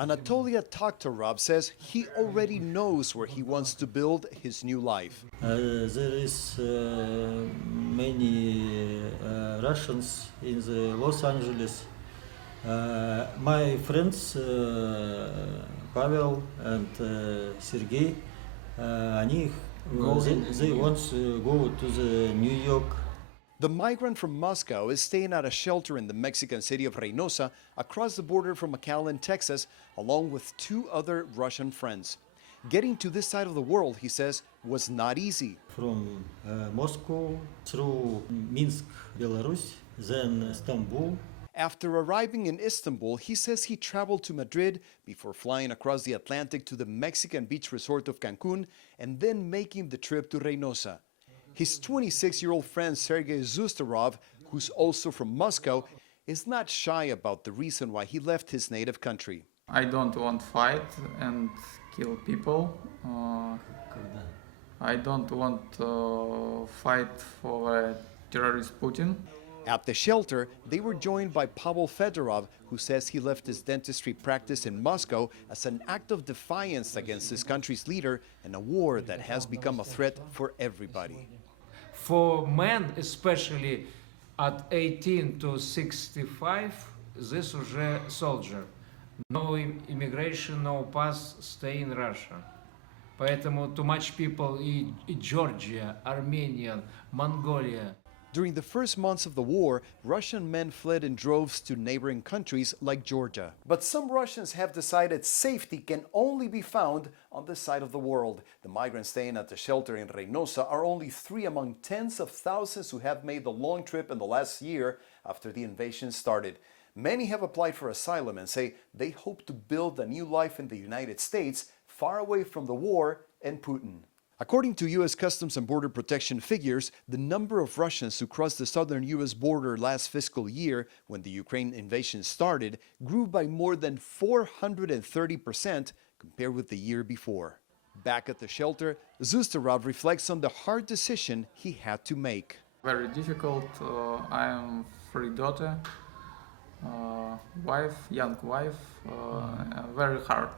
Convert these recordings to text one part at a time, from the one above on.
Anatolia Takhtarov says he already knows where he wants to build his new life. There is many Russians in the Los Angeles. My friends Pavel and Sergey, they want to go to the New York. The migrant from Moscow is staying at a shelter in the Mexican city of Reynosa, across the border from McAllen, Texas, along with two other Russian friends. Getting to this side of the world, he says, was not easy. From Moscow through Minsk, Belarus, then Istanbul. After arriving in Istanbul, he says he traveled to Madrid before flying across the Atlantic to the Mexican beach resort of Cancun and then making the trip to Reynosa. His 26-year-old friend Sergei Zustarov, who's also from Moscow, is not shy about the reason why he left his native country. I don't want to fight and kill people. I don't want to fight for terrorist Putin. At the shelter, they were joined by Pavel Fedorov, who says he left his dentistry practice in Moscow as an act of defiance against his country's leader and a war that has become a threat for everybody. For men, especially at 18 to 65, this уже soldier. No immigration, no pass, stay in Russia. Поэтому too much people in Georgia, Armenia, Mongolia. During the first months of the war, Russian men fled in droves to neighboring countries like Georgia. But some Russians have decided safety can only be found on this side of the world. The migrants staying at the shelter in Reynosa are only 3 among tens of thousands who have made the long trip in the last year after the invasion started. Many have applied for asylum and say they hope to build a new life in the United States, far away from the war and Putin. According to U.S. Customs and Border Protection figures, the number of Russians who crossed the southern U.S. border last fiscal year, when the Ukraine invasion started, grew by more than 430% compared with the year before. Back at the shelter, Zustarov reflects on the hard decision he had to make. Very difficult. I am 3 daughter, young wife, very hard.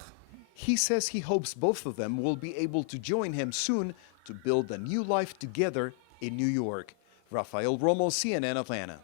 He says he hopes both of them will be able to join him soon to build a new life together in New York. Rafael Romo, CNN Atlanta.